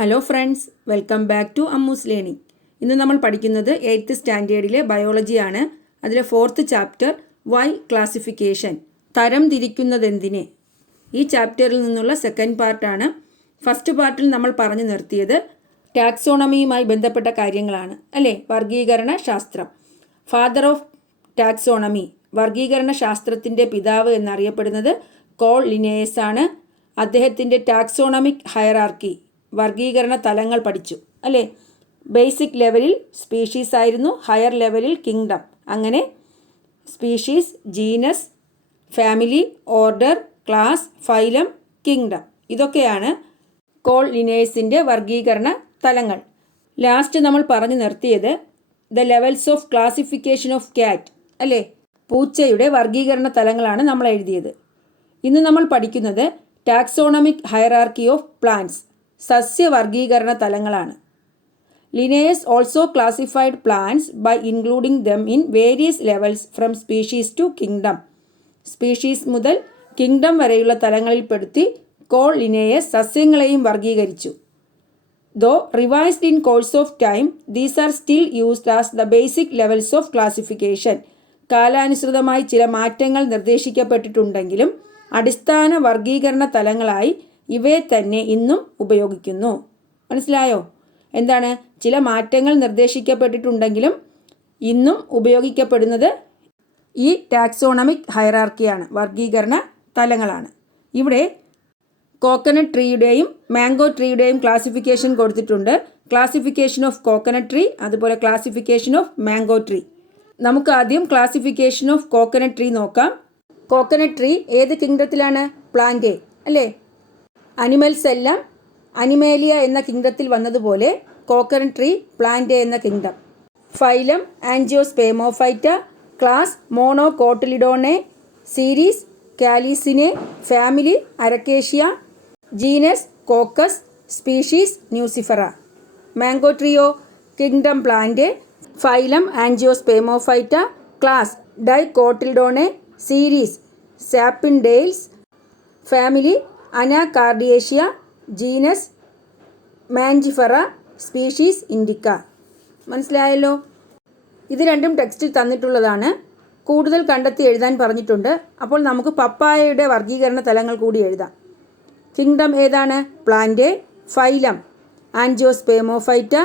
Hello friends, welcome back to Ammu's learning. ഇന്ന് നമ്മൾ പഠിക്കുന്നത് 8th സ്റ്റാൻഡേർഡിലെ ബയോളജിയാണ്. അതിലെ 4th ചാപ്റ്റർ വൈ ക്ലാസിഫിക്കേഷൻ, തരം തിരിക്കുന്നതെന്തിന്. ഈ ചാപ്റ്ററിൽ നിന്നുള്ള സെക്കൻഡ് പാർട്ടാണ്. ഫസ്റ്റ് പാർട്ടിൽ നമ്മൾ പറഞ്ഞു നിർത്തിയത് ടാക്സോണമിയുമായി ബന്ധപ്പെട്ട കാര്യങ്ങളാണ് അല്ലേ. വർഗീകരണ ശാസ്ത്രം, ഫാദർ ഓഫ് ടാക്സോണമി, വർഗീകരണ ശാസ്ത്രത്തിൻ്റെ പിതാവ് എന്നറിയപ്പെടുന്നത് കോൾ ലിനേയസ് ആണ്. അദ്ദേഹത്തിൻ്റെ ടാക്സോണമിക് ഹയറാർക്കി, വർഗീകരണ തലങ്ങൾ പഠിച്ചു അല്ലേ. ബേസിക് ലെവലിൽ സ്പീഷീസ് ആയിരുന്നു, ഹയർ ലെവലിൽ കിങ്ഡം. അങ്ങനെ species, genus, family, order, class, phylum, kingdom, ഇതൊക്കെയാണ് കോൾ ലിനേഴ്സിൻ്റെ വർഗീകരണ തലങ്ങൾ. ലാസ്റ്റ് നമ്മൾ പറഞ്ഞു നിർത്തിയത് the levels of classification of cat അല്ലേ. പൂച്ചയുടെ വർഗീകരണ തലങ്ങളാണ് നമ്മൾ എഴുതിയത്. ഇന്ന് നമ്മൾ പഠിക്കുന്നത് ടാക്സോണമിക് ഹയറാർക്കി ഓഫ് പ്ലാന്റ്സ്, സസ്യവർഗീകരണ തലങ്ങളാണ്. Linnaeus also classified plants by including them in various levels from species to kingdom. Species മുതൽ കിങ്ഡം വരെയുള്ള തലങ്ങളിൽപ്പെടുത്തി കോൾ ലിനേയസ് സസ്യങ്ങളെയും വർഗീകരിച്ചു. Though revised in course of time, these are still used as the basic levels of classification. കാലാനുസൃതമായി ചില മാറ്റങ്ങൾ നിർദ്ദേശിക്കപ്പെട്ടിട്ടുണ്ടെങ്കിലും അടിസ്ഥാന വർഗീകരണ തലങ്ങളായി ഇവയെ തന്നെ ഇന്നും ഉപയോഗിക്കുന്നു. മനസ്സിലായോ? എന്താണ്? ചില മാറ്റങ്ങൾ നിർദ്ദേശിക്കപ്പെട്ടിട്ടുണ്ടെങ്കിലും ഇന്നും ഉപയോഗിക്കപ്പെടുന്നത് ഈ ടാക്സോണമിക് ഹയറാർക്കിയാണ്, വർഗീകരണ തലങ്ങളാണ്. ഇവിടെ കോക്കനട്ട് ട്രീയുടെയും മാംഗോ ട്രീയുടെയും ക്ലാസിഫിക്കേഷൻ കൊടുത്തിട്ടുണ്ട്. ക്ലാസിഫിക്കേഷൻ ഓഫ് കോക്കനട്ട് ട്രീ, അതുപോലെ ക്ലാസിഫിക്കേഷൻ ഓഫ് മാംഗോ ട്രീ. നമുക്ക് ആദ്യം ക്ലാസിഫിക്കേഷൻ ഓഫ് കോക്കനട്ട് ട്രീ നോക്കാം. കോക്കനട്ട് ട്രീ ഏത് കിങ്ഡത്തിലാണ്? പ്ലാന്റേ അല്ലേ. അനിമൽസ് എല്ലാം അനിമേലിയ എന്ന കിങ്ഡത്തിൽ വന്നതുപോലെ കോക്കനട്ട് ട്രീ പ്ലാന്റേ എന്ന kingdom. Phylum Angiospermophyta, class Monocotyledonae, series Calycinae, family Arecaceae, genus Cocos, species nucifera. Mango ട്രീയോ kingdom Plantae, phylum Angiospermophyta, class Dicotyledonae, series Sapindales, family Anacardiaceae, genus Mangifera, species Indica. മനസ്സിലായല്ലോ? ഇത് രണ്ടും ടെക്സ്റ്റിൽ തന്നിട്ടുള്ളതാണ്. കൂടുതൽ കണ്ടെത്തി എഴുതാൻ പറഞ്ഞിട്ടുണ്ട്. അപ്പോൾ നമുക്ക് പപ്പായയുടെ വർഗീകരണ തലങ്ങൾ കൂടി എഴുതാം. കിങ്ഡം ഏതാണ്? പ്ലാന്റേ, ഫൈലം ആൻജിയോസ്പേമോഫൈറ്റ,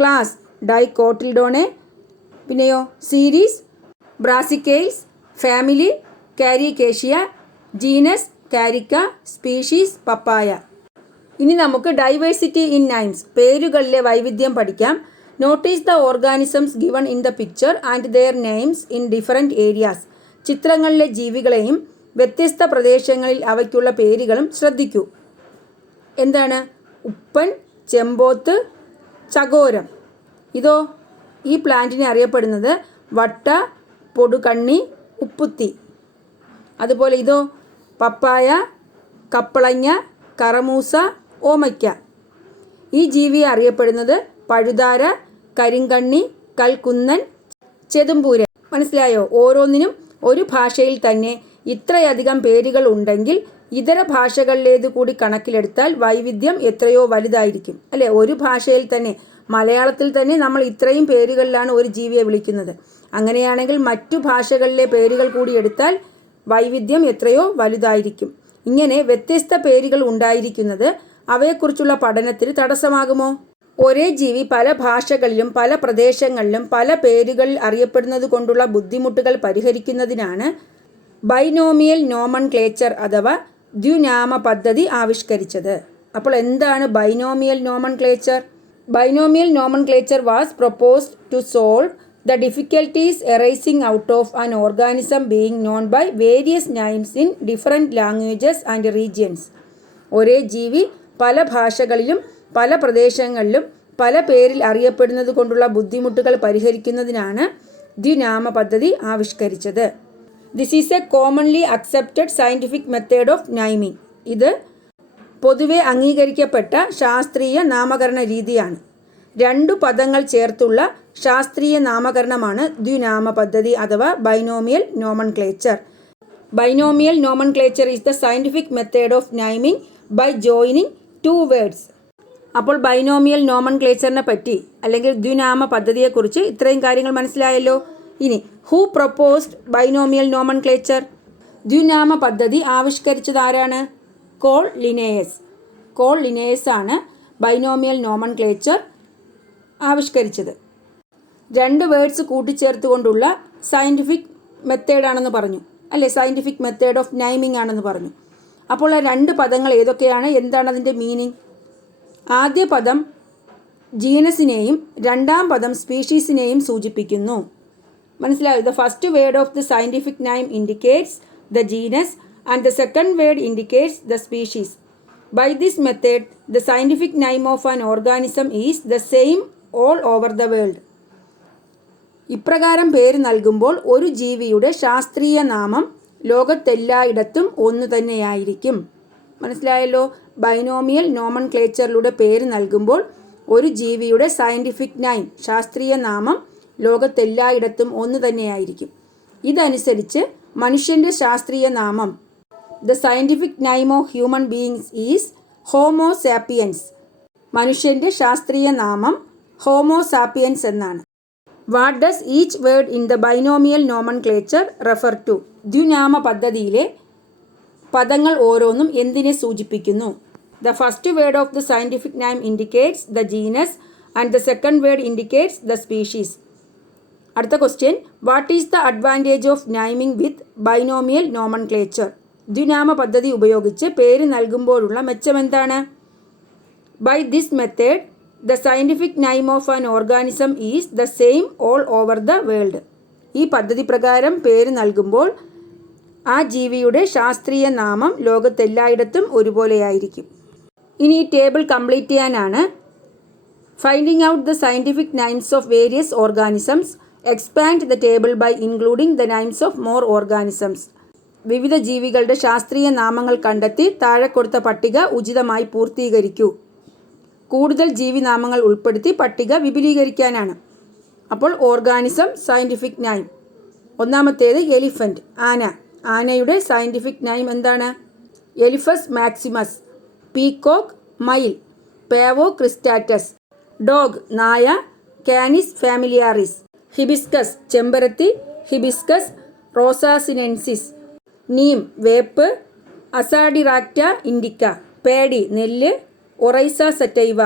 ക്ലാസ് ഡൈകോട്ടിൽഡോണെ, പിന്നെയോ സീരീസ് ബ്രാസിക്കെയിൽസ്, ഫാമിലി കാരിക്കേഷ്യ, ജീനസ് കാരിക്ക, സ്പീഷീസ് പപ്പായ. ഇനി നമുക്ക് ഡൈവേഴ്സിറ്റി ഇൻ നൈംസ്, പേരുകളിലെ വൈവിധ്യം പഠിക്കാം. Notice the organisms given in the picture and their names in different areas. ചിത്രങ്ങളിലെ ജീവികളെയും വ്യത്യസ്ത പ്രദേശങ്ങളിൽ അവയ്ക്കുള്ള പേരുകളും ശ്രദ്ധിക്കൂ. എന്താണ്? ഉപ്പൻ, ചെമ്പോത്ത്, ചകോരം. ഇതോ ഈ പ്ലാന്റിനെ അറിയപ്പെടുന്നത് വട്ട, പൊടുകണ്ണി, ഉപ്പുത്തി. അതുപോലെ ഇതോ പപ്പായ, കപ്പളങ്ങ, കറമൂസ, ഓമയ്ക്ക. ഈ ജീവിയെ അറിയപ്പെടുന്നത് പഴുതാര, കരിങ്കണ്ണി, കൽക്കുന്നൻ, ചെതുമ്പൂരൻ. മനസ്സിലായോ? ഓരോന്നിനും ഒരു ഭാഷയിൽ തന്നെ ഇത്രയധികം പേരുകൾ ഉണ്ടെങ്കിൽ ഇതര ഭാഷകളിലേത് കൂടി കണക്കിലെടുത്താൽ വൈവിധ്യം എത്രയോ വലുതായിരിക്കും അല്ലേ. ഒരു ഭാഷയിൽ തന്നെ, മലയാളത്തിൽ തന്നെ നമ്മൾ ഇത്രയും പേരുകളിലാണ് ഒരു ജീവിയെ വിളിക്കുന്നത്. അങ്ങനെയാണെങ്കിൽ മറ്റു ഭാഷകളിലെ പേരുകൾ കൂടി എടുത്താൽ വൈവിധ്യം എത്രയോ വലുതായിരിക്കും. ഇങ്ങനെ വ്യത്യസ്ത പേരുകൾ ഉണ്ടായിരിക്കുന്നത് അവയെക്കുറിച്ചുള്ള പഠനത്തിന് തടസ്സമാകുമോ? ഒരേ ജീവി പല ഭാഷകളിലും പല പ്രദേശങ്ങളിലും പല പേരുകളിൽ അറിയപ്പെടുന്നത് കൊണ്ടുള്ള ബുദ്ധിമുട്ടുകൾ പരിഹരിക്കുന്നതിനാണ് ബൈനോമിയൽ നോമൻക്ലേച്ചർ അഥവാ ദ്വിനാമ പദ്ധതി ആവിഷ്കരിച്ചത്. അപ്പോൾ എന്താണ് binomial nomenclature? Binomial nomenclature was proposed to solve the difficulties arising out of an organism being known by various names in different languages and regions. ഒരേ ജീവി പല ഭാഷകളിലും പല പ്രദേശങ്ങളിലും പല പേരിൽ അറിയപ്പെടുന്നത് കൊണ്ടുള്ള ബുദ്ധിമുട്ടുകൾ പരിഹരിക്കുന്നതിനാണ് ദ്വിനാമ പദ്ധതി ആവിഷ്കരിച്ചത്. This is a commonly accepted scientific method of naming. ഇത് പൊതുവെ അംഗീകരിക്കപ്പെട്ട ശാസ്ത്രീയ നാമകരണ രീതിയാണ്. രണ്ടു പദങ്ങൾ ചേർത്തുള്ള ശാസ്ത്രീയ നാമകരണമാണ് ദ്വിനാമ പദ്ധതി അഥവാ binomial nomenclature. Binomial nomenclature is the scientific method of naming by joining two words. അപ്പോൾ ബൈനോമിയൽ നോമൻക്ലേച്ചറിനെ പറ്റി അല്ലെങ്കിൽ ദ്വിനാമ പദ്ധതിയെക്കുറിച്ച് ഇത്രയും കാര്യങ്ങൾ മനസ്സിലായല്ലോ. ഇനി ഹൂ പ്രൊപ്പോസ്ഡ് ബൈനോമിയൽ നോമൻക്ലേച്ചർ? ദ്വിനാമ പദ്ധതി ആവിഷ്കരിച്ചത് ആരാണ്? Carl Linnaeus. കോൾ ലിനേയസ് ആണ് ബൈനോമിയൽ നോമൻക്ലേച്ചർ ആവിഷ്കരിച്ചത്. 2 വേർഡ്സ് കൂട്ടിച്ചേർത്തുകൊണ്ടുള്ള സയൻറ്റിഫിക് മെത്തേഡാണെന്ന് പറഞ്ഞു അല്ലേ, സയൻറ്റിഫിക് മെത്തേഡ് ഓഫ് നൈമിംഗ് ആണെന്ന് പറഞ്ഞു. അപ്പോൾ ആ 2 പദങ്ങൾ ഏതൊക്കെയാണ്, എന്താണ് അതിൻ്റെ മീനിങ്? ആദ്യ പദം ജീനസിനെയും രണ്ടാം പദം സ്പീഷീസിനെയും സൂചിപ്പിക്കുന്നു. മനസ്സിലായോ? The first word of the scientific name indicates the genus and the second word indicates the species. By this method the scientific name of an organism is the same all over the world. ഇപ്രകാരം പേര് നൽകുമ്പോൾ ഒരു ജീവിയുടെ ശാസ്ത്രീയ നാമം ലോകത്തെല്ലായിടത്തും ഒന്നു തന്നെയായിരിക്കും. മനസ്സിലായല്ലോ? ബൈനോമിയൽ നോമൻക്ലേച്ചറിലൂടെ പേര് നൽകുമ്പോൾ ഒരു ജീവിയുടെ സയൻറ്റിഫിക് നൈം ശാസ്ത്രീയ നാമം ലോകത്തെല്ലായിടത്തും ഒന്നു തന്നെയായിരിക്കും. ഇതനുസരിച്ച് മനുഷ്യൻ്റെ ശാസ്ത്രീയ നാമം the scientific name of human beings is Homo sapiens. മനുഷ്യൻ്റെ ശാസ്ത്രീയ നാമം ഹോമോ സാപ്പിയൻസ് എന്നാണ്. What does each word in the binomial nomenclature refer to? ദ്വിനാമ പദ്ധതിയിലെ പദങ്ങൾ ഓരോന്നും എന്തിനെ സൂചിപ്പിക്കുന്നു? The first word of the scientific name indicates the genus and the second word indicates the species. അടുത്ത question, what is the advantage of naming with binomial nomenclature? ദ്വിനാമ പദ്ധതി ഉപയോഗിച്ച് പേര് നൽകുമ്പോഴുള്ള മെച്ചം എന്താണ്? By this method the scientific name of an organism is the same all over the world. ഈ പദ്ധതി പ്രകാരം പേര് നൽകുമ്പോൾ ആ ജീവിയുടെ ശാസ്ത്രീയ നാമം ലോകത്തെല്ലായിടത്തും ഒരുപോലെയായിരിക്കും. ഇനി ഈ ടേബിൾ കംപ്ലീറ്റ് ചെയ്യാനാണ്. Finding out the scientific names of various organisms. Expand the table by including the names of more organisms. വിവിധ ജീവികളുടെ ശാസ്ത്രീയ നാമങ്ങൾ കണ്ടെത്തി താഴെ കൊടുത്ത പട്ടിക ഉചിതമായി പൂർത്തീകരിക്കൂ. കൂടുതൽ ജീവിനാമങ്ങൾ ഉൾപ്പെടുത്തി പട്ടിക വിപുലീകരിക്കാനാണ്. അപ്പോൾ ഓർഗാനിസം സയൻറ്റിഫിക് നൈം. ഒന്നാമത്തേത് എലിഫൻറ്റ്, ആന. ആനയുടെ സയൻറ്റിഫിക് നൈം എന്താണ്? Elephas maximus. പീകോക്ക്, മയിൽ. Pavo cristatus. ഡോഗ്, നായ. Canis familiaris. ഹിബിസ്കസ്, ചെമ്പരത്തി. Hibiscus rosa sinensis. നീം, വേപ്പ്. Azadirachta indica. പേടി, നെല്ല്. Oryza sativa.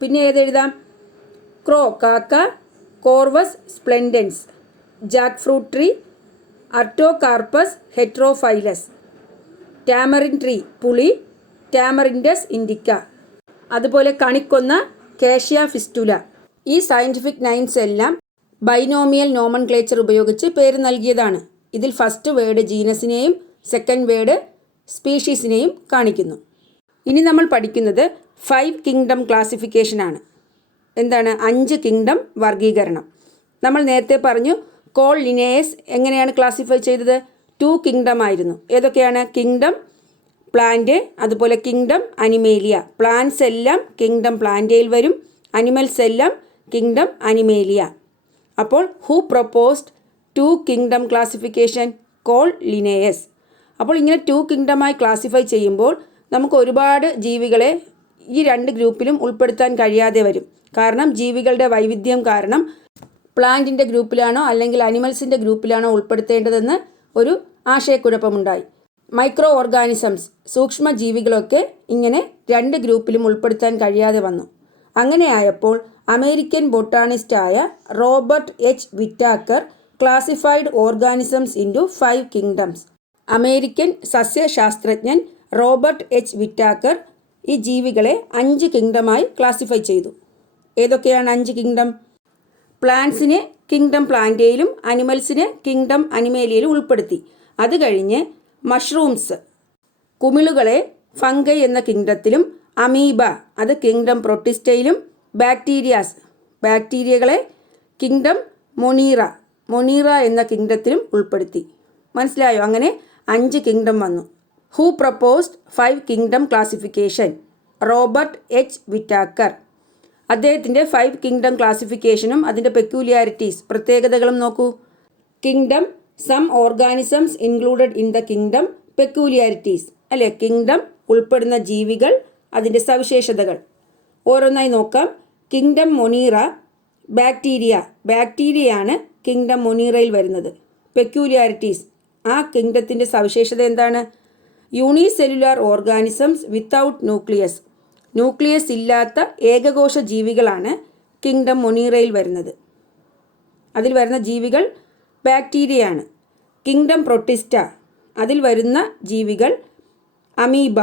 പിന്നെ ഏതെഴുതാം? ക്രോ, കാക്ക. Corvus splendens. Jackfruit tree. Artocarpus heterophyllus. Tamarind tree, പുളി. Tamarindus indica. അതുപോലെ കണിക്കൊന്ന, കാഷ്യ ഫിസ്റ്റുല. ഈ സയൻറ്റിഫിക് നൈംസ് എല്ലാം ബൈനോമിയൽ നോമൻക്ലേച്ചർ ഉപയോഗിച്ച് പേര് നൽകിയതാണ്. ഇതിൽ ഫസ്റ്റ് വേർഡ് ജീനസിനെയും സെക്കൻഡ് വേർഡ് സ്പീഷീസിനെയും കാണിക്കുന്നു. ഇനി നമ്മൾ പഠിക്കുന്നത് 5 കിങ്ഡം ക്ലാസിഫിക്കേഷനാണ്. എന്താണ്? 5 കിങ്ഡം വർഗീകരണം. നമ്മൾ നേരത്തെ പറഞ്ഞു കോൾ ലിനേയസ് എങ്ങനെയാണ് ക്ലാസിഫൈ ചെയ്തത്? 2 കിങ്ഡം ആയിരുന്നു. ഏതൊക്കെയാണ്? കിങ്ഡം പ്ലാന്റ്, അതുപോലെ കിങ്ഡം അനിമേലിയ. പ്ലാന്റ്സ് എല്ലാം കിങ്ഡം പ്ലാന്റയിൽ വരും, അനിമൽസ് എല്ലാം കിങ്ഡം അനിമേലിയ. അപ്പോൾ who proposed 2 kingdom classification? Call Linnaeus. അപ്പോൾ ഇങ്ങനെ 2 കിങ്ഡമായി ക്ലാസിഫൈ ചെയ്യുമ്പോൾ നമുക്ക് ഒരുപാട് ജീവികളെ ഈ 2 ഗ്രൂപ്പിലും ഉൾപ്പെടുത്താൻ കഴിയാതെ വരും. കാരണം ജീവികളുടെ വൈവിധ്യം കാരണം പ്ലാന്റിൻ്റെ ഗ്രൂപ്പിലാണോ അല്ലെങ്കിൽ അനിമൽസിൻ്റെ ഗ്രൂപ്പിലാണോ ഉൾപ്പെടുത്തേണ്ടതെന്ന് ഒരു ആശയക്കുഴപ്പമുണ്ടായി. മൈക്രോ ഓർഗാനിസംസ്, സൂക്ഷ്മ ജീവികളൊക്കെ ഇങ്ങനെ 2 ഗ്രൂപ്പിലും ഉൾപ്പെടുത്താൻ കഴിയാതെ വന്നു. അങ്ങനെയായപ്പോൾ അമേരിക്കൻ ബൊട്ടാണിസ്റ്റായ Robert H Whittaker classified organisms into 5 kingdoms. American സസ്യശാസ്ത്രജ്ഞൻ റോബർട്ട് എച്ച് വിറ്റാക്കർ ഈ ജീവികളെ 5 കിങ്ഡമായി ക്ലാസിഫൈ ചെയ്തു. ഏതൊക്കെയാണ് 5 കിങ്ഡം? പ്ലാന്റ്സിനെ കിങ്ഡം പ്ലാന്റയിലും അനിമൽസിനെ കിങ്ഡം അനിമേലിയയിലും ഉൾപ്പെടുത്തി. അത് കഴിഞ്ഞ് മഷ്റൂംസ്, കുമിളുകളെ ഫംഗൈ എന്ന കിങ്ഡത്തിലും, അമീബ അത് കിങ്ഡം പ്രൊട്ടിസ്റ്റയിലും, ബാക്ടീരിയകളെ കിങ്ഡം മൊണീറ എന്ന കിങ്ഡത്തിലും ഉൾപ്പെടുത്തി. മനസ്സിലായോ? അങ്ങനെ 5 കിങ്ഡം വന്നു. Who proposed 5 kingdom classification? Robert H Whittaker. അദ്ദേഹത്തിൻ്റെ 5 കിങ്ഡം ക്ലാസിഫിക്കേഷനും അതിൻ്റെ പെക്യൂലിയാരിറ്റീസ്, പ്രത്യേകതകളും നോക്കൂ. Kingdom, some organisms included in the kingdom, peculiarities അല്ലേ? കിങ്ഡം ഉൾപ്പെടുന്ന ജീവികൾ, അതിൻ്റെ സവിശേഷതകൾ. ഓരോന്നായി നോക്കാം. കിങ്ഡം മൊണീറ ബാക്ടീരിയയാണ് കിങ്ഡം മൊണീറയിൽ വരുന്നത്. പെക്യൂലിയാരിറ്റീസ്, ആ കിങ്ഡത്തിൻ്റെ സവിശേഷത എന്താണ്? യൂണിസെല്ലുലാർ ഓർഗാനിസംസ് വിത്തൗട്ട് ന്യൂക്ലിയസ് ഇല്ലാത്ത ഏകകോശ ജീവികളാണ് കിങ്ഡം മൊണീറയിൽ വരുന്നത്. അതിൽ വരുന്ന ജീവികൾ ബാക്ടീരിയയാണ്. കിങ്ഡം പ്രൊട്ടിസ്റ്റ, അതിൽ വരുന്ന ജീവികൾ അമീബ.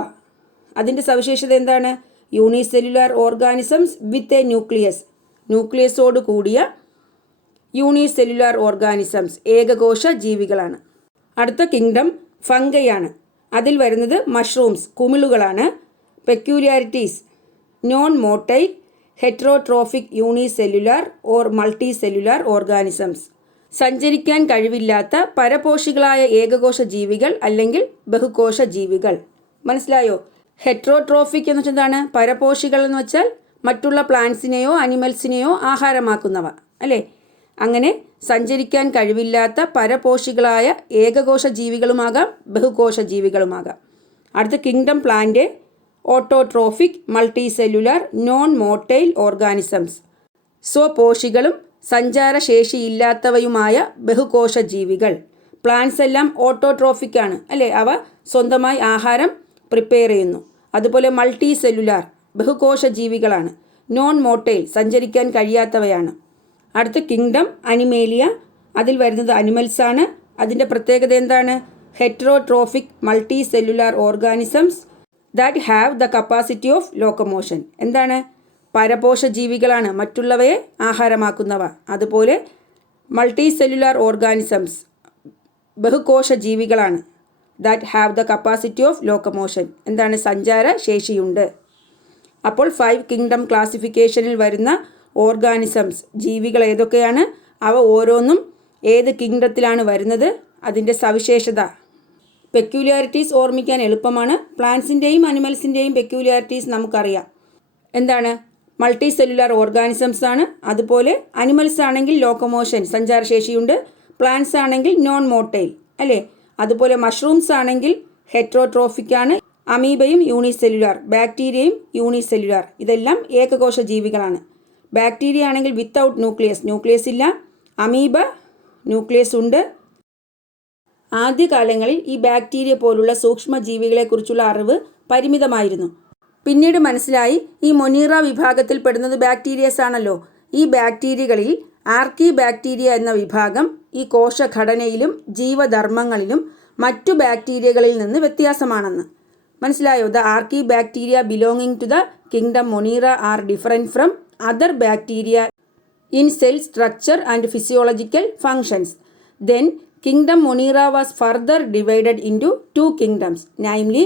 അതിൻ്റെ സവിശേഷത എന്താണ്? യൂണിസെല്ലുലാർ ഓർഗാനിസംസ് വിത്ത് എ ന്യൂക്ലിയസോട് കൂടിയ യൂണിസെല്ലുലാർ ഓർഗാനിസംസ്, ഏകകോശ ജീവികളാണ്. അടുത്ത കിങ്ഡം ഫംഗൈയാണ്. അതിൽ വരുന്നത് മഷ്റൂംസ്, കുമിളുകളാണ്. Peculiarities: non motile, heterotrophic unicellular or multicellular organisms. സഞ്ചരിക്കാൻ കഴിവില്ലാത്ത പരപോഷികളായ ഏകകോശ ജീവികൾ അല്ലെങ്കിൽ ബഹുകോശ ജീവികൾ. മനസ്സിലായോ? ഹെറ്ററോട്രോഫിക് എന്ന് വെച്ചാൽ എന്താണ്? പരപോഷികൾ എന്ന് വെച്ചാൽ മറ്റുള്ള പ്ലാന്റ്സിനെയോ അനിമൽസിനെയോ ആഹാരമാക്കുന്നവ അല്ലേ? അങ്ങനെ സഞ്ചരിക്കാൻ കഴിവില്ലാത്ത പരപോഷികളായ ഏകകോശ ജീവികളുമാകാം ബഹുകോശ ജീവികളുമാകാം. അടുത്ത kingdom plant autotrophic multicellular non motile organisms. സ്വപോഷികളും സഞ്ചാരശേഷിയില്ലാത്തവയുമായ ബഹുകോശ ജീവികൾ. പ്ലാന്റ്സ് എല്ലാം ഓട്ടോട്രോഫിക് ആണ് അല്ലേ? അവ സ്വന്തമായി ആഹാരം പ്രിപ്പയർ ചെയ്യുന്നു. അതുപോലെ മൾട്ടി സെല്ലുലാർ ബഹുകോശ ജീവികളാണ്. നോൺ മോട്ടൈൽ സഞ്ചരിക്കാൻ കഴിയാത്തവയാണ്. അടുത്ത കിങ്ഡം അനിമേലിയ, അതിൽ വരുന്നത് അനിമൽസാണ്. അതിൻ്റെ പ്രത്യേകത എന്താണ്? Heterotrophic multicellular organisms that have the capacity of locomotion. എന്താണ്? പരപോഷ ജീവികളാണ്, മറ്റുള്ളവയെ ആഹാരമാക്കുന്നവ. അതുപോലെ മൾട്ടി സെല്ലുലാർ ഓർഗാനിസംസ് ബഹുകോശ ജീവികളാണ്. That have the capacity of locomotion. എന്താണ്? സഞ്ചാര ശേഷിയുണ്ട്. അപ്പോൾ 5 കിങ്ഡം ക്ലാസിഫിക്കേഷനിൽ വരുന്ന ഓർഗാനിസംസ്, ജീവികൾ ഏതൊക്കെയാണ്? അവ ഓരോന്നും ഏത് കിങ്ഡത്തിലാണ് വരുന്നത്? അതിൻ്റെ സവിശേഷത. പെക്യൂലിയാരിറ്റീസ് ഓർമ്മിക്കാൻ എളുപ്പമാണ്. പ്ലാന്റ്സിൻ്റെയും അനിമൽസിൻ്റെയും പെക്യൂലിയാരിറ്റീസ് നമുക്കറിയാം. എന്താണ്? മൾട്ടി സെല്ലുലാർ ഓർഗാനിസംസ് ആണ്. അതുപോലെ അനിമൽസ് ആണെങ്കിൽ ലോക്കോമോഷൻ, സഞ്ചാരശേഷിയുണ്ട്. പ്ലാന്റ്സ് ആണെങ്കിൽ നോൺ മോട്ടൈൽ അല്ലേ? അതുപോലെ മഷ്റൂംസ് ആണെങ്കിൽ ഹെറ്ററോട്രോഫിക് ആണ്. അമീബയും യൂണിസെല്ലുലാർ, ബാക്ടീരിയയും യൂണിസെല്ലുലാർ. ഇതെല്ലാം ഏകകോശ ജീവികളാണ്. ബാക്ടീരിയ ആണെങ്കിൽ വിത്തൗട്ട് ന്യൂക്ലിയസ് ഇല്ല. അമീബ ന്യൂക്ലിയസ് ഉണ്ട്. ആദ്യകാലങ്ങളിൽ ഈ ബാക്ടീരിയ പോലുള്ള സൂക്ഷ്മജീവികളെക്കുറിച്ചുള്ള അറിവ് പരിമിതമായിരുന്നു. പിന്നീട് മനസ്സിലായി ഈ മൊണീറ വിഭാഗത്തിൽ പെടുന്നത് ബാക്ടീരിയസ് ആണല്ലോ. ഈ ബാക്ടീരിയകളിൽ ആർക്കി ബാക്ടീരിയ എന്ന വിഭാഗം ഈ കോശഘടനയിലും ജീവധർമ്മങ്ങളിലും മറ്റു ബാക്ടീരിയകളിൽ നിന്ന് വ്യത്യാസമാണെന്ന് മനസ്സിലായോ? The archaebacteria belonging to the kingdom Monera are different from other bacteria in cell structure and physiological functions. Then kingdom Monera was further divided into 2 kingdoms, namely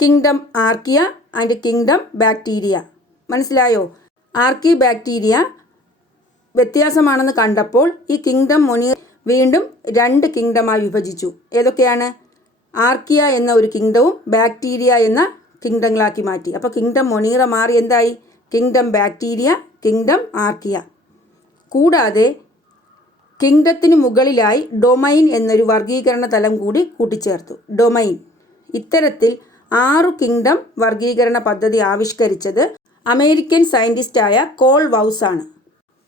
kingdom Archaea and kingdom Bacteria. മനസ്സിലായോ? ആർക്കി bacteria വ്യത്യാസമാണെന്ന് കണ്ടപ്പോൾ ഈ kingdom Monera വീണ്ടും 2 കിങ്ഡമായി വിഭജിച്ചു. ഏതൊക്കെയാണ്? Archaea എന്ന ഒരു കിങ്ഡവും bacteria എന്ന കിങ്ഡങ്ങളാക്കി മാറ്റി. അപ്പോൾ കിങ്ഡം മൊണീറ മാറി എന്തായി? Kingdom bacteria, kingdom archaea. കൂടാതെ കിങ്ഡത്തിന് മുകളിലായി ഡൊമൈൻ എന്നൊരു വർഗീകരണ തലം കൂടി കൂട്ടിച്ചേർത്തു. ഡൊമൈൻ. ഇത്തരത്തിൽ 6 കിങ്ഡം വർഗീകരണ പദ്ധതി ആവിഷ്കരിച്ചത് അമേരിക്കൻ സയൻറ്റിസ്റ്റായ കോൾ വൗസ് ആണ്.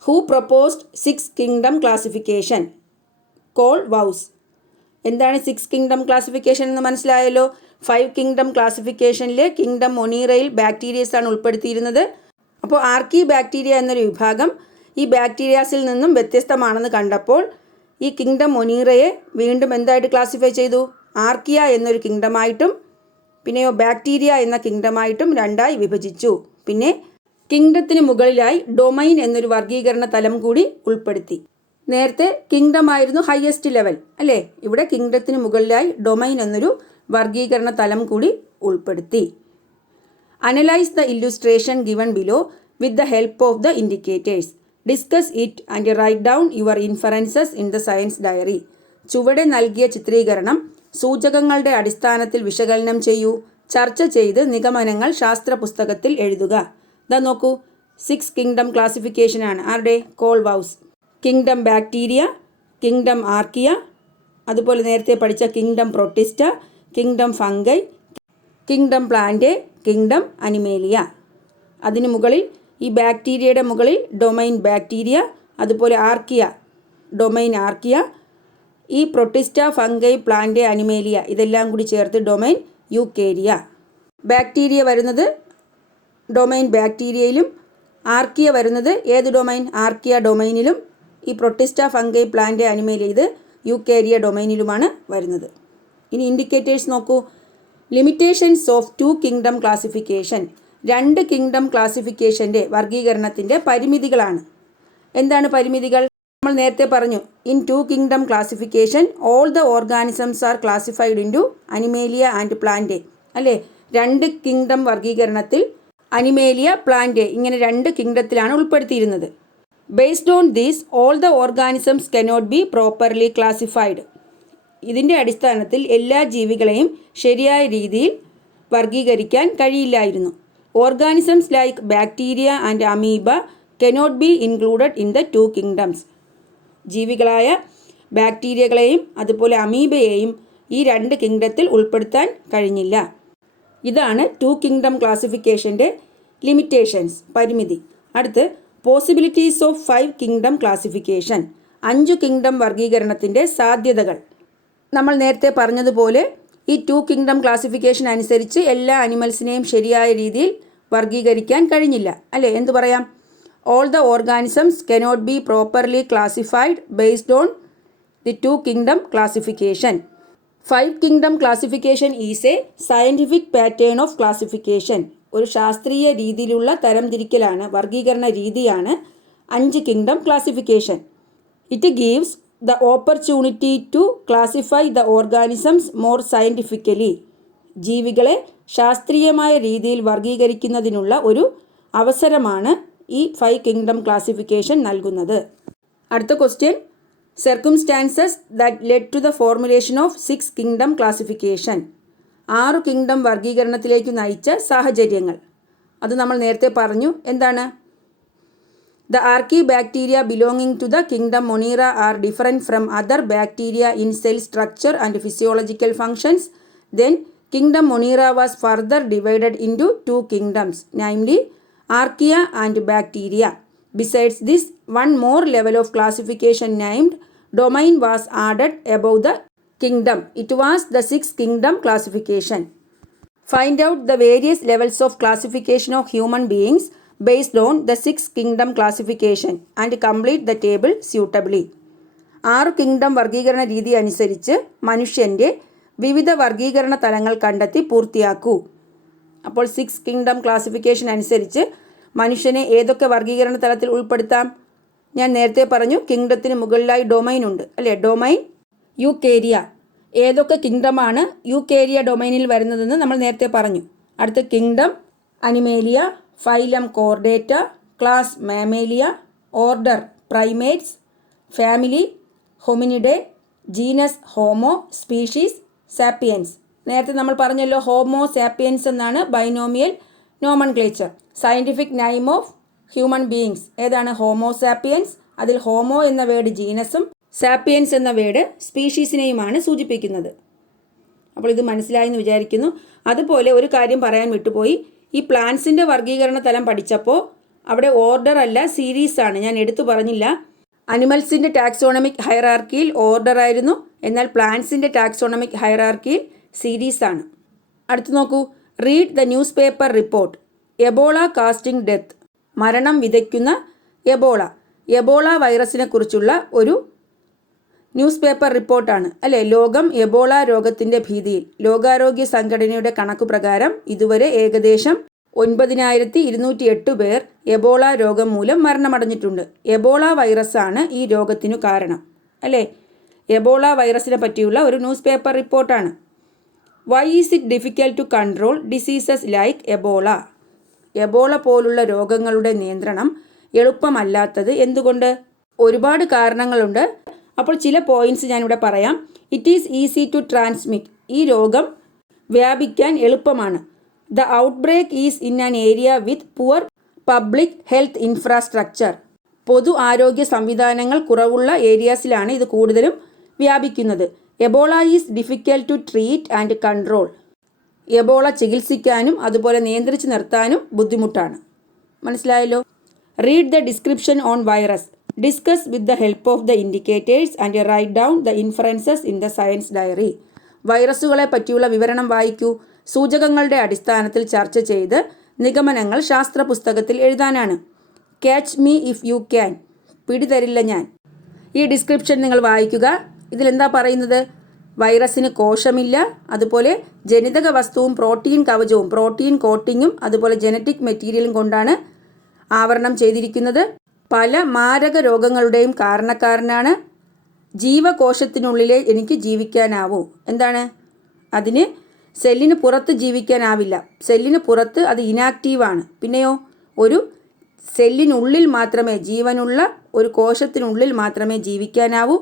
Who proposed 6 kingdom classification. Carl Woese. എന്താണ് 6 കിങ്ഡം ക്ലാസിഫിക്കേഷൻ എന്ന് മനസ്സിലായല്ലോ. 5 കിങ്ഡം ക്ലാസിഫിക്കേഷനിലെ കിങ്ഡം മൊണീറയിൽ ബാക്ടീരിയസ് ആണ് ഉൾപ്പെടുത്തിയിരുന്നത്. അപ്പോൾ ആർക്കി ബാക്ടീരിയ എന്നൊരു വിഭാഗം ഈ ബാക്ടീരിയാസിൽ നിന്നും വ്യത്യസ്തമാണെന്ന് കണ്ടപ്പോൾ ഈ കിങ്ഡം മൊണീറയെ വീണ്ടും എന്തായിട്ട് ക്ലാസിഫൈ ചെയ്തു? ആർക്കിയ എന്നൊരു കിങ്ഡമായിട്ടും പിന്നെയോ ബാക്ടീരിയ എന്ന കിങ്ഡമായിട്ടും 2ആയി വിഭജിച്ചു. പിന്നെ കിങ്ഡത്തിന് മുകളിലായി ഡൊമൈൻ എന്നൊരു വർഗീകരണ തലം കൂടി ഉൾപ്പെടുത്തി. നേരത്തെ കിങ്ഡം ആയിരുന്നു ഹയസ്റ്റ് ലെവൽ അല്ലേ? ഇവിടെ കിങ്ഡത്തിന് മുകളിലായി ഡൊമൈൻ എന്നൊരു വർഗീകരണ തലം കൂടി ഉൾപ്പെടുത്തി. Analyse the illustration given below with the help of the indicators. Discuss it and write down your inferences in the science diary. ചുവടെ നൽകിയ ചിത്രീകരണം സൂചകങ്ങളുടെ അടിസ്ഥാനത്തിൽ വിശകലനം ചെയ്യൂ. ചർച്ച ചെയ്ത് നിഗമനങ്ങൾ ശാസ്ത്ര പുസ്തകത്തിൽ എഴുതുക. ഇതാ നോക്കൂ, 6 കിങ്ഡം ക്ലാസിഫിക്കേഷനാണ്. ആരുടെ? Call വൗസ്. Kingdom bacteria, kingdom archaea, അതുപോലെ നേരത്തെ പഠിച്ച kingdom Protista, kingdom fungi, kingdom plant, kingdom Animalia. അതിന് മുകളിൽ ഈ ബാക്ടീരിയയുടെ മുകളിൽ ഡൊമൈൻ ബാക്ടീരിയ, അതുപോലെ ആർക്കിയ ഡൊമൈൻ ആർക്കിയ, ഈ പ്രൊട്ടിസ്റ്റ, ഫംഗൈ, പ്ലാന്റ്, അനിമേലിയ ഇതെല്ലാം കൂടി ചേർത്ത് ഡൊമൈൻ യൂക്കേരിയ. ബാക്ടീരിയ വരുന്നത് ഡൊമൈൻ ബാക്ടീരിയയിലും ആർക്കിയ വരുന്നത് ഏത് ഡൊമൈൻ? ആർക്കിയ ഡൊമൈനിലും. ഈ പ്രൊട്ടിസ്റ്റ, ഫംഗൈ, പ്ലാന്റ്, അനിമേലിയ ഇത് യൂക്കേരിയ ഡൊമൈനിലുമാണ് വരുന്നത്. ഇനി ഇൻഡിക്കേറ്റേഴ്സ് നോക്കൂ. Limitations of 2 kingdom classification. 2 kingdom ക്ലാസിഫിക്കേഷൻ്റെ വർഗീകരണത്തിൻ്റെ പരിമിതികളാണ്. എന്താണ് പരിമിതികൾ? നമ്മൾ നേരത്തെ പറഞ്ഞു, in 2 kingdom classification all the organisms are classified in to Animalia and plant. അല്ലേ? 2 കിങ്ഡം വർഗീകരണത്തിൽ അനിമേലിയ, പ്ലാന്റ് ഇങ്ങനെ 2 കിങ്ഡത്തിലാണ് ഉൾപ്പെടുത്തിയിരുന്നത്. Based on these all the organisms cannot be properly classified. ഇതിൻ്റെ അടിസ്ഥാനത്തിൽ എല്ലാ ജീവികളെയും ശരിയായ രീതിയിൽ വർഗീകരിക്കാൻ കഴിയില്ലായിരുന്നു. Organisms like bacteria and amoeba cannot be included in the 2 kingdoms. ജീവികളായ ബാക്ടീരിയകളെയും അതുപോലെ അമീബയെയും ഈ 2 കിങ്ഡത്തിൽ ഉൾപ്പെടുത്താൻ കഴിഞ്ഞില്ല. ഇതാണ് 2 കിങ്ഡം ക്ലാസിഫിക്കേഷൻ്റെ ലിമിറ്റേഷൻസ്, പരിമിതി. അടുത്ത് possibilities of 5 kingdom classification. 5 kingdom വർഗീകരണത്തിൻ്റെ സാധ്യതകൾ. നമ്മൾ നേരത്തെ പറഞ്ഞതുപോലെ ഈ 2 കിങ്ഡം ക്ലാസിഫിക്കേഷൻ അനുസരിച്ച് എല്ലാ അനിമൽസിനെയും ശരിയായ രീതിയിൽ വർഗീകരിക്കാൻ കഴിഞ്ഞില്ല. അല്ലേ? എന്തു പറയാം? All the organisms cannot be properly classified based on the 2 kingdom classification. 5 kingdom classification is a scientific pattern of classification. ഒരു ശാസ്ത്രീയ രീതിയിലുള്ള തരംതിരിക്കലാണ്, വർഗീകരണ രീതിയാണ് 5 kingdom classification. It gives the opportunity to classify the organisms more scientifically. ജീവികളെ ശാസ്ത്രീയമായ രീതിയിൽ വർഗീകരിക്കുന്നതിനുള്ള ഒരു അവസരമാണ് ഈ 5 കിങ്ഡം ക്ലാസിഫിക്കേഷൻ നൽകുന്നത്. അടുത്ത question, circumstances that led to the formulation of 6 kingdom classification. 6 kingdom വർഗീകരണത്തിലേക്ക് നയിച്ച സാഹചര്യങ്ങൾ. അത് നമ്മൾ നേരത്തെ പറഞ്ഞു. എന്താണ്? The archaebacteria belonging to the kingdom Monera are different from other bacteria in cell structure and physiological functions. Then kingdom Monera was further divided into 2 kingdoms, namely archaea and bacteria. Besides this, one more level of classification named domain was added above the kingdom. It was the 6 kingdom classification. Find out the various levels of classification of human beings based on the 6 kingdom classification and complete the table suitably. 6 kingdom വർഗീകരണ രീതി അനുസരിച്ച് മനുഷ്യൻ്റെ വിവിധ വർഗീകരണ തലങ്ങൾ കണ്ടെത്തി പൂർത്തിയാക്കൂ. അപ്പോൾ 6 kingdom classification അനുസരിച്ച് മനുഷ്യനെ ഏതൊക്കെ വർഗീകരണ തലത്തിൽ ഉൾപ്പെടുത്താം? ഞാൻ നേരത്തെ പറഞ്ഞു, കിങ്ഡത്തിന് മുകളിലായി ഡൊമൈൻ ഉണ്ട്. അല്ലേ? Domain Eukarya. ഏതൊക്കെ കിങ്ഡമാണ് യൂക്കേരിയ ഡൊമൈനിൽ വരുന്നതെന്ന് നമ്മൾ നേരത്തെ പറഞ്ഞു. അടുത്ത kingdom Animalia, phylum Chordata, class Mammalia, order primates, family Hominidae, genus Homo, species sapiens. നേരത്തെ നമ്മൾ പറഞ്ഞല്ലോ, ഹോമോ സാപ്പിയൻസ് എന്നാണ് binomial nomenclature. Scientific name of human beings ഏതാണ്? Homo sapiens. അതിൽ ഹോമോ എന്ന വേർഡ് ജീനസും സാപ്പിയൻസ് എന്ന വേർഡ് സ്പീഷീസിനെയുമാണ് സൂചിപ്പിക്കുന്നത്. അപ്പോൾ ഇത് മനസ്സിലായെന്ന് വിചാരിക്കുന്നു. അതുപോലെ ഒരു കാര്യം പറയാൻ വിട്ടുപോയി. ഈ പ്ലാന്റ്സിൻ്റെ വർഗീകരണ തലം പഠിച്ചപ്പോൾ അവിടെ ഓർഡർ അല്ല സീരീസ് ആണ്. ഞാൻ എടുത്തു പറഞ്ഞില്ല. അനിമൽസിൻ്റെ ടാക്സോണമിക് ഹൈറാർക്കിയിൽ ഓർഡർ ആയിരുന്നു, എന്നാൽ പ്ലാന്റ്സിൻ്റെ ടാക്സോണമിക് ഹൈറാർക്കിയിൽ സീരീസ് ആണ്. അടുത്ത് നോക്കൂ, read the news paper report Ebola casting death. മരണം വിതയ്ക്കുന്ന എബോള. എബോള വൈറസിനെ കുറിച്ചുള്ള ഒരു ന്യൂസ് പേപ്പർ റിപ്പോർട്ടാണ്. അല്ലേ? ലോകം എബോള രോഗത്തിൻ്റെ ഭീതിയിൽ. ലോകാരോഗ്യ സംഘടനയുടെ കണക്ക് പ്രകാരം ഇതുവരെ ഏകദേശം 9208 പേർ എബോള രോഗം മൂലം മരണമടഞ്ഞിട്ടുണ്ട്. എബോള വൈറസാണ് ഈ രോഗത്തിനു കാരണം. അല്ലേ? എബോള വൈറസിനെ പറ്റിയുള്ള ഒരു ന്യൂസ് പേപ്പർ റിപ്പോർട്ടാണ്. Why is it difficult to control diseases like Ebola. Ebola പോലുള്ള രോഗങ്ങളുടെ നിയന്ത്രണം എളുപ്പമല്ലാത്തത് എന്തുകൊണ്ട്? ഒരുപാട് കാരണങ്ങളുണ്ട്. അപ്പോൾ ചില പോയിന്റ്സ് ഞാനിവിടെ പറയാം. It is easy to transmit. ഈ രോഗം വ്യാപിക്കാൻ എളുപ്പമാണ്. The outbreak is in an area with poor public health infrastructure. പൊതു ആരോഗ്യ സംവിധാനങ്ങൾ കുറവുള്ള ഏരിയാസിലാണ് ഇത് കൂടുതലും വ്യാപിക്കുന്നത്. Ebola is difficult to treat and control. Ebola ചികിത്സിക്കാനും അതുപോലെ നിയന്ത്രിച്ച് നിർത്താനും ബുദ്ധിമുട്ടാണ്. മനസ്സിലായല്ലോ. Read the description on virus, discuss with the help of the indicators and write down the inferences in the science diary. വൈറസുകളെ പറ്റിയുള്ള വിവരണം വായിക്കൂ. സൂചകങ്ങളുടെ അടിസ്ഥാനത്തിൽ ചർച്ച ചെയ്ത് നിഗമനങ്ങൾ ശാസ്ത്ര പുസ്തകത്തിൽ എഴുതാനാണ്. Catch me if you can, പിടിതരില്ല ഞാൻ. ഈ ഡിസ്ക്രിപ്ഷൻ നിങ്ങൾ വായിക്കുക. ഇതിലെന്താ പറയുന്നത്? വൈറസിന് കോശമില്ല, അതുപോലെ ജനിതക വസ്തുവും പ്രോട്ടീൻ കവചവും പ്രോട്ടീൻ കോട്ടിങ്ങും അതുപോലെ ജനറ്റിക് മെറ്റീരിയലും കൊണ്ടാണ് ആവരണം ചെയ്തിരിക്കുന്നത്. പല മാരക രോഗങ്ങളുടെയും കാരണക്കാരനാണ്. ജീവകോശത്തിനുള്ളിലേ എനിക്ക് ജീവിക്കാനാവൂ. എന്താണ്? അതിന് സെല്ലിന് പുറത്ത് ജീവിക്കാനാവില്ല. സെല്ലിന് പുറത്ത് അത് ഇനാക്റ്റീവാണ്. പിന്നെയോ ഒരു സെല്ലിനുള്ളിൽ മാത്രമേ, ജീവനുള്ള ഒരു കോശത്തിനുള്ളിൽ മാത്രമേ ജീവിക്കാനാവൂ.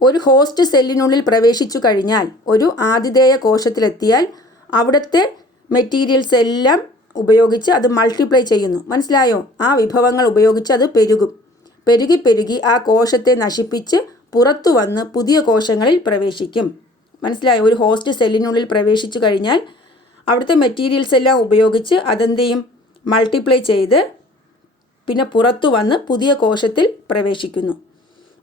ഒരു ഹോസ്റ്റ് സെല്ലിനുള്ളിൽ പ്രവേശിച്ചു കഴിഞ്ഞാൽ, ഒരു ആതിഥേയ കോശത്തിലെത്തിയാൽ അവിടുത്തെ മെറ്റീരിയൽസ് എല്ലാം ഉപയോഗിച്ച് അത് മൾട്ടിപ്ലൈ ചെയ്യുന്നു. മനസ്സിലായോ? ആ വിഭവങ്ങൾ ഉപയോഗിച്ച് അത് പെരുകും. പെരുകി ആ കോശത്തെ നശിപ്പിച്ച് പുറത്തു വന്ന് പുതിയ കോശങ്ങളിൽ പ്രവേശിക്കും. മനസ്സിലായോ? ഒരു ഹോസ്റ്റ് സെല്ലിനുള്ളിൽ പ്രവേശിച്ചു കഴിഞ്ഞാൽ അവിടുത്തെ മെറ്റീരിയൽസ് എല്ലാം ഉപയോഗിച്ച് അതെന്ത് ചെയ്യും? മൾട്ടിപ്ലൈ ചെയ്ത് പിന്നെ പുറത്തു വന്ന് പുതിയ കോശത്തിൽ പ്രവേശിക്കുന്നു.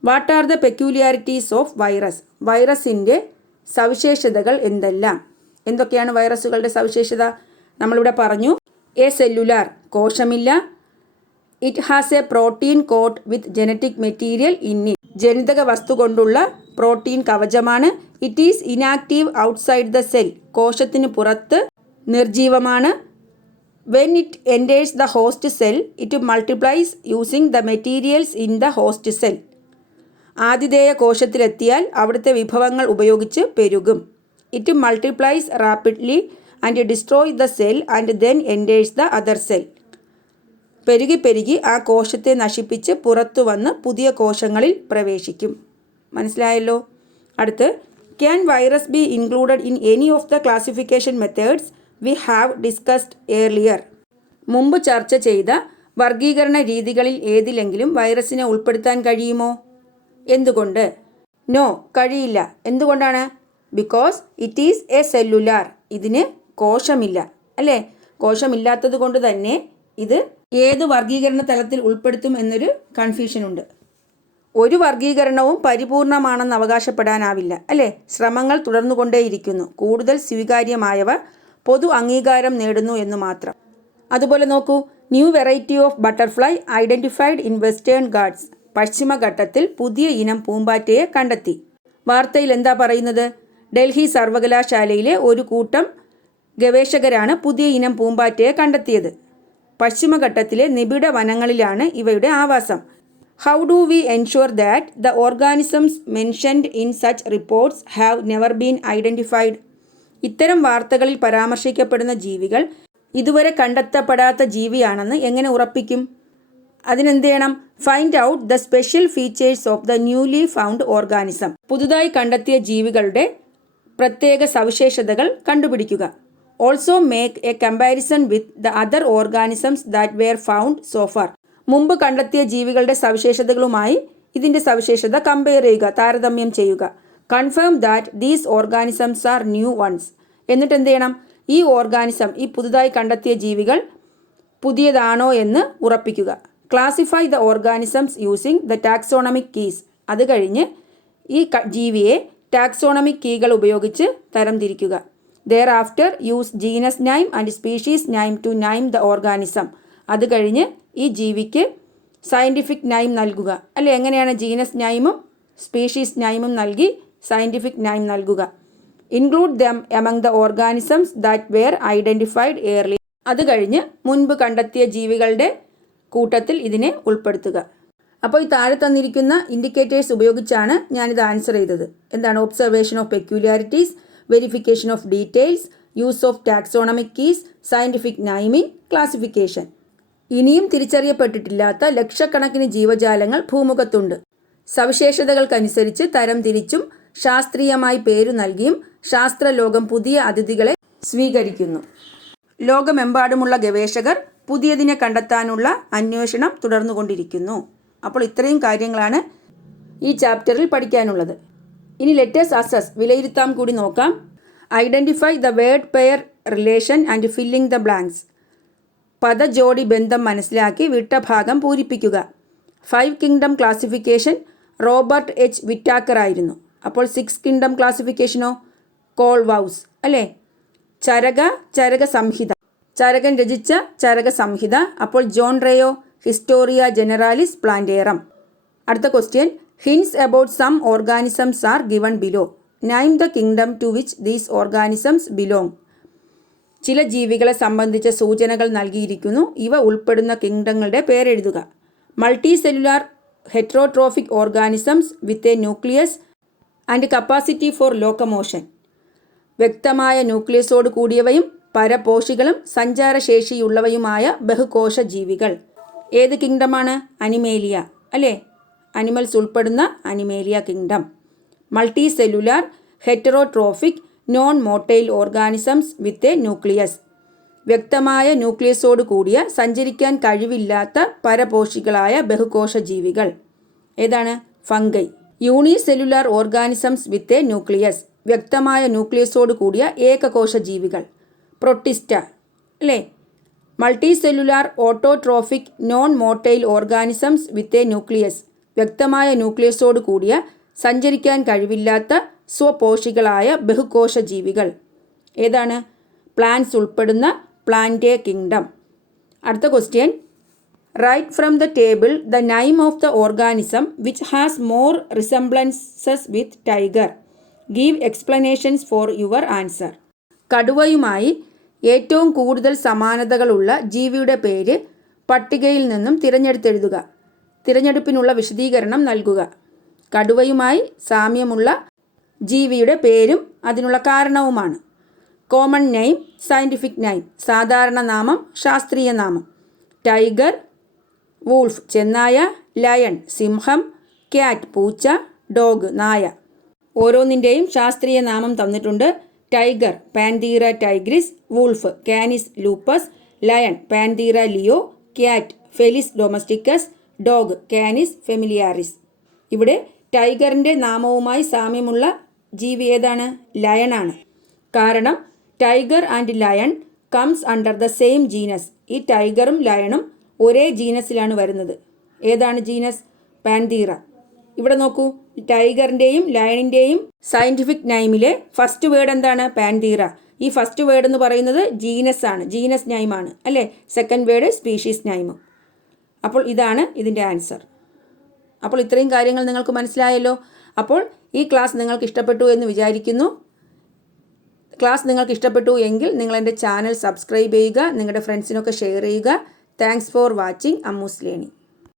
What are the peculiarities of virus? വൈറസിൻ്റെ സവിശേഷതകൾ എന്തെല്ലാം? എന്തൊക്കെയാണ് വൈറസുകളുടെ സവിശേഷത? നമ്മളിവിടെ പറഞ്ഞു. എ സെല്ലുലാർ, കോശമില്ല. It has a protein coat with genetic material in it, ജനിതക വസ്തു കൊണ്ടുള്ള പ്രോട്ടീൻ കവചമാണ്. It is inactive outside the cell, കോശത്തിന് പുറത്ത് നിർജീവമാണ്. When it enters the host cell it multiplies using the materials in the host cell. ആതിഥേയ കോശത്തിലെത്തിയാൽ അവിടുത്തെ വിഭവങ്ങൾ ഉപയോഗിച്ച് പെരുകും. It multiplies rapidly and destroy the cell and then enters the other cell. പെരുകി ആ കോശത്തെ നശിപ്പിച്ച് പുറത്തു വന്ന് പുതിയ കോശങ്ങളിൽ പ്രവേശിക്കും. മനസ്സിലായല്ലോ. അടുത്ത്, can virus B included in any of the classification methods we have discussed earlier? മുമ്പ് ചർച്ച ചെയ്ത വർഗീകരണ രീതികളിൽ ഏതിലെങ്കിലും വൈറസിനെ ഉൾപ്പെടുത്താൻ കഴിയുമോ? എന്തുകൊണ്ട്? നോ, കഴിയില്ല. എന്തുകൊണ്ടാണ്? Because it is A cellular. ഇതിന് കോശമില്ല, അല്ലേ? കോശമില്ലാത്തത് കൊണ്ട് തന്നെ ഇത് ഏത് വർഗീകരണ തലത്തിൽ ഉൾപ്പെടുത്തും എന്നൊരു കൺഫ്യൂഷനുണ്ട്. ഒരു വർഗീകരണവും പരിപൂർണമാണെന്ന് അവകാശപ്പെടാനാവില്ല, അല്ലേ? ശ്രമങ്ങൾ തുടർന്നുകൊണ്ടേയിരിക്കുന്നു. കൂടുതൽ സ്വീകാര്യമായവ പൊതു അംഗീകാരം നേടുന്നു എന്ന് മാത്രം. അതുപോലെ നോക്കൂ, new variety of butterfly identified in western guards. പശ്ചിമഘട്ടത്തിൽ പുതിയ ഇനം പൂമ്പാറ്റയെ കണ്ടെത്തി. വാർത്തയിൽ എന്താ പറയുന്നത്? ഡൽഹി സർവകലാശാലയിലെ ഒരു കൂട്ടം ഗവേഷകരാണ് പുതിയ ഇനം പൂമ്പാറ്റയെ കണ്ടെത്തിയത്. പശ്ചിമഘട്ടത്തിലെ നിബിഡ വനങ്ങളിലാണ് ഇവയുടെ ആവാസം. How do we ensure that the organisms mentioned in such reports have never been identified? ഇത്തരം വാർത്തകളിൽ പരാമർശിക്കപ്പെടുന്ന ജീവികൾ ഇതുവരെ കണ്ടെത്തപ്പെടാത്ത ജീവിയാണെന്ന് എങ്ങനെ ഉറപ്പിക്കും? അതിനെന്ത് ചെയ്യണം? Find out the special features of the newly found organism. പുതുതായി കണ്ടെത്തിയ ജീവികളുടെ പ്രത്യേക സവിശേഷതകൾ കണ്ടുപിടിക്കുക. Also make a comparison with the other organisms that were found so far. മുമ്പ് കണ്ടെത്തിയ ജീവികളുടെ സവിശേഷതകളുമായി ഇതിൻ്റെ സവിശേഷത കമ്പയർ ചെയ്യുക, താരതമ്യം ചെയ്യുക. Confirm that these organisms are new once. എന്നിട്ട് എന്ത് ചെയ്യണം? ഈ ഓർഗാനിസം, ഈ പുതുതായി കണ്ടെത്തിയ ജീവികൾ പുതിയതാണോ എന്ന് ഉറപ്പിക്കുക. Classify the organisms using the taxonomic keys. അത് കഴിഞ്ഞ് ഈ ജീവിയെ ടാക്സോണമിക് കീകൾ ഉപയോഗിച്ച് തരംതിരിക്കുക. Thereafter use genus name and species name to name the organism. അത് കഴിഞ്ഞ് ഈ ജീവിക്ക് സയൻറ്റിഫിക് നൈം നൽകുക, അല്ലെ? എങ്ങനെയാണ്? ജീനസ് നൈമും സ്പീഷീസ് നൈമും നൽകി സയൻറ്റിഫിക് നൈം നൽകുക. Include them among the organisms that were identified earlier. അത് കഴിഞ്ഞ് മുൻപ് കണ്ടെത്തിയ ജീവികളുടെ കൂട്ടത്തിൽ ഇതിനെ ഉൾപ്പെടുത്തുക. അപ്പോൾ ഈ താഴെ തന്നിരിക്കുന്ന ഇൻഡിക്കേറ്റേഴ്സ് ഉപയോഗിച്ചാണ് ഞാനിത് ആൻസർ ചെയ്തത്. എന്താണ്? Observation of peculiarities, verification of details, use of taxonomic keys, scientific naming, classification. ഇനിയും തിരിച്ചറിയപ്പെട്ടിട്ടില്ലാത്ത ലക്ഷക്കണക്കിന് ജീവജാലങ്ങൾ ഭൂമുഖത്തുണ്ട്. സവിശേഷതകൾക്കനുസരിച്ച് തരം തിരിച്ചും ശാസ്ത്രീയമായി പേരു നൽകിയും ശാസ്ത്രലോകം പുതിയ അതിഥികളെ സ്വീകരിക്കുന്നു. ലോകമെമ്പാടുമുള്ള ഗവേഷകർ പുതിയതിനെ കണ്ടെത്താനുള്ള അന്വേഷണം തുടർന്നുകൊണ്ടിരിക്കുന്നു. അപ്പോൾ ഇത്രയും കാര്യങ്ങളാണ് ഈ ചാപ്റ്ററിൽ പഠിക്കാനുള്ളത്. ഇനി ലെറ്റേഴ്സ് അസസ്, വിലയിരുത്താം കൂടി നോക്കാം. Identify the word pair relation and filling the blanks. പദജോടി ബന്ധം മനസ്സിലാക്കി വിട്ട ഭാഗം പൂരിപ്പിക്കുക. 5 kingdom classification Robert H Whittaker ആയിരുന്നു. അപ്പോൾ 6 കിങ്ഡം ക്ലാസിഫിക്കേഷനോ കോൾവൗസ് അല്ലേ. ചരക സംഹിത, ചരകൻ രചിച്ച ചരക സംഹിത. അപ്പോൾ ജോൺ റേയോ ഹിസ്റ്റോറിയ ജനറാലിസ് പ്ലാന്റേറം. അടുത്ത question, hints about some organisms are given below. Name the kingdom to which these organisms belong. ചില ജീവികളെ സംബന്ധിച്ച സൂചനകൾ നൽകിയിരിക്കുന്നു. ഇവ ഉൾപ്പെടുന്ന കിങ്ഡങ്ങളുടെ പേരെഴുതുക. Multicellular heterotrophic organisms with a nucleus and capacity for locomotion. വ്യക്തമായ ന്യൂക്ലിയസോട് കൂടിയവയും പരപോഷികളും സഞ്ചാരശേഷിയുള്ളവയുമായ ബഹുകോശ ജീവികൾ. ഏത് കിങ്ഡമാണ്? അനിമേലിയ അല്ലേ. അനിമൽസ് ഉൾപ്പെടുന്ന Animalia kingdom. Multicellular heterotrophic non motile organisms with a nucleus. വ്യക്തമായ ന്യൂക്ലിയസോട് കൂടിയ സഞ്ചരിക്കാൻ കഴിവില്ലാത്ത പരപോഷികളായ ബഹുകോശ ജീവികൾ. ഏതാണ്? Fungi. Unicellular organisms with a nucleus. വ്യക്തമായ ന്യൂക്ലിയസോട് കൂടിയ ഏകകോശ ജീവികൾ. പ്രൊട്ടിസ്റ്റ അല്ലേ. Multi cellular autotrophic non motile organisms with a nucleus. വ്യക്തമായ ന്യൂക്ലിയസോട് കൂടിയ സഞ്ചരിക്കാൻ കഴിവില്ലാത്ത സ്വപോഷികളായ ബഹുകോശ ജീവികൾ. ഏതാണ്? പ്ലാന്റ്സ് ഉൾപ്പെടുന്ന പ്ലാന്റേ കിങ്ഡം. അടുത്ത question, write from the table the name of the organism which has more resemblances with tiger. Give explanations for your answer. കടുവയുമായി ഏറ്റവും കൂടുതൽ സമാനതകളുള്ള ജീവിയുടെ പേര് പട്ടികയിൽ നിന്നും തിരഞ്ഞെടുത്തെഴുതുക. തിരഞ്ഞെടുപ്പിനുള്ള വിശദീകരണം നൽകുക. കടുവയുമായി സാമ്യമുള്ള ജീവിയുടെ പേരും അതിനുള്ള കാരണവുമാണ്. കോമൺ നെയിം, സയൻറ്റിഫിക് നെയിം, സാധാരണ നാമം, ശാസ്ത്രീയ നാമം. ടൈഗർ, വൂൾഫ് ചെന്നായ, ലയൺ സിംഹം, ക്യാറ്റ് പൂച്ച, ഡോഗ് നായ. ഓരോന്നിൻ്റെയും ശാസ്ത്രീയ നാമം തന്നിട്ടുണ്ട്. Tiger Panthera tigris, wolf Canis lupus, lion Panthera leo, cat Felis domesticus, dog Canis familiaris. ഇവിടെ ടൈഗറിൻ്റെ നാമവുമായി സാമ്യമുള്ള ജീവി ഏതാണ്? ലയണാണ്. കാരണം tiger and lion comes under the same genus. ഈ ടൈഗറും ലയണും ഒരേ ജീനസിലാണ് വരുന്നത്. ഏതാണ് ജീനസ്? പാൻതീറ. ഇവിടെ നോക്കൂ, ടൈഗറിൻ്റെയും ലയണിൻ്റെയും സയൻറ്റിഫിക് നെയിമിലെ ഫസ്റ്റ് വേർഡ് എന്താണ്? പാൻതീറ. ഈ ഫസ്റ്റ് വേർഡ് എന്ന് പറയുന്നത് ജീനസ് ആണ്, ജീനസ് നെയിമാണ് അല്ലേ. സെക്കൻഡ് വേർഡ് സ്പീഷീസ് നെയിമും. അപ്പോൾ ഇതാണ് ഇതിൻ്റെ ആൻസർ. അപ്പോൾ ഇത്രയും കാര്യങ്ങൾ നിങ്ങൾക്ക് മനസ്സിലായല്ലോ. അപ്പോൾ ഈ ക്ലാസ് നിങ്ങൾക്ക് ഇഷ്ടപ്പെട്ടു എന്ന് വിചാരിക്കുന്നു. ക്ലാസ് നിങ്ങൾക്ക് ഇഷ്ടപ്പെട്ടു എങ്കിൽ നിങ്ങൾ എൻ്റെ ചാനൽ സബ്സ്ക്രൈബ് ചെയ്യുക, നിങ്ങളുടെ ഫ്രണ്ട്സിനൊക്കെ ഷെയർ ചെയ്യുക. Thanks for watching Ammu's learning.